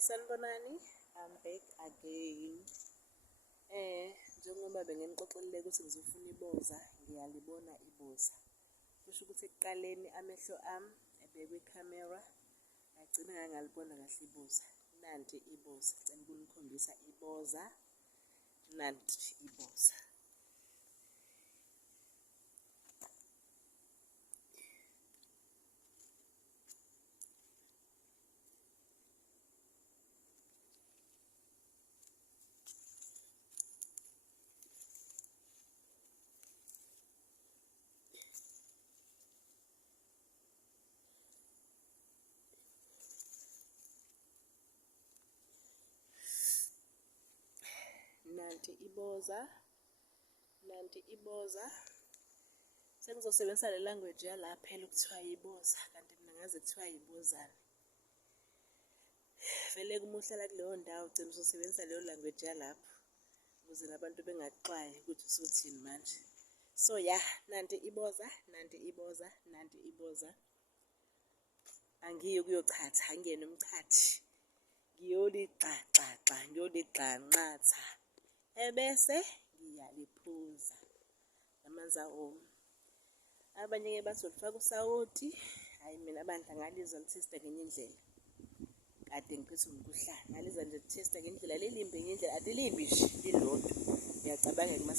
Sanibonani, I'm back again. Njengoba bengenixoxelile ukuthi ngizofuna iboza, ngiyalibona iboza. Kusho ukuthi ekuqaleni amehlo ami ebekwe ikhamera, agcina ngalibona kahle iboza. Nanti iboza, ngicela ukunikhombisa iboza. Nanti iboza. Nanti iboza. Sengizosebenzisa le language yalapha phela ukuthiwa iboza, kanti mina ngaze kuthiwa ibozane. Vele kumuhlala kuleyo ndawo ugcina usebenzisa leyo language yalapho ukuze nabantu bengaxwayi ukuthi usuthini manje. So nanti iboza. Angiyi ukuyochatha, angiyena umchathi. Ngiyoligxanxatha. Ebese ngiyaliphuza amanzi awomi. Abanye-ke bathi ulifaka usawoti. Hhayi mina bandla ngalizwa lithesta ngenye indlela. Kade ngiphethwe umkhuhlane. Ngalizwa nje lithesta ngendlela lilimbi ngendlela. Alilimbi nje lilodwa. Ngiyacabanga-ke uma